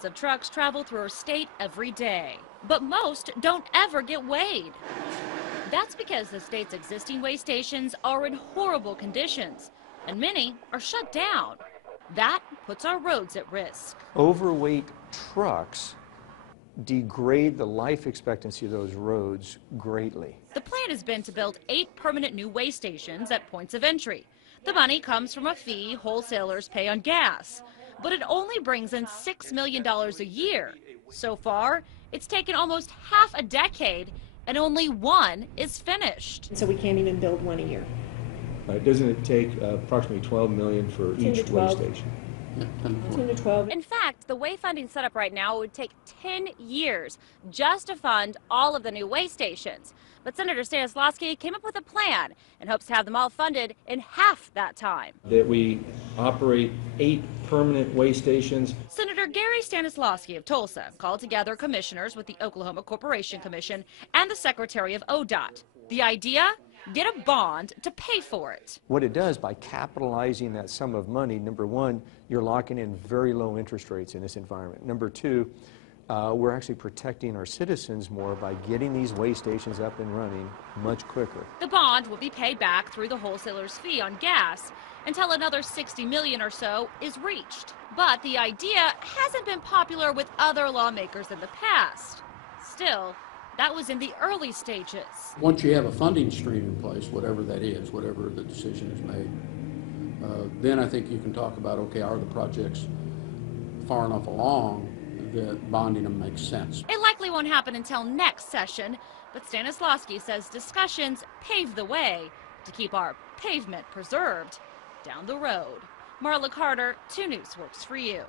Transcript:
Thousands of trucks travel through our state every day, but most don't ever get weighed. That's because the state's existing weigh stations are in horrible conditions, and many are shut down. That puts our roads at risk. Overweight trucks degrade the life expectancy of those roads greatly. The plan has been to build 8 permanent new weigh stations at points of entry. The money comes from a fee wholesalers pay on gas, but it only brings in $6 million a year. So far, it's taken almost half a decade, and only one is finished. So we can't even build one a year. Doesn't it take approximately $12 million for 10 to each weigh 12. station? 10 to 12. In fact, the way funding set up right now would take 10 years just to fund all of the new weigh stations. But Senator Stanislawski came up with a plan and hopes to have them all funded in half that time. That we operate 8 permanent weigh stations. Senator Gary Stanislawski of Tulsa called together commissioners with the Oklahoma Corporation Commission and the Secretary of ODOT. The idea? Get a bond to pay for it. What it does by capitalizing that sum of money, number one, you're locking in very low interest rates in this environment. Number two, we're actually protecting our citizens more by getting these weigh stations up and running much quicker. The bond will be paid back through the wholesaler's fee on gas until another $60 million or so is reached. But the idea hasn't been popular with other lawmakers in the past. Still, that was in the early stages. Once you have a funding stream in place, whatever that is, whatever the decision is made, then I think you can talk about, okay, are the projects far enough along that bonding them makes sense? It likely won't happen until next session, but Stanislawski says discussions pave the way to keep our pavement preserved down the road. Marla Carter, 2 News works for you.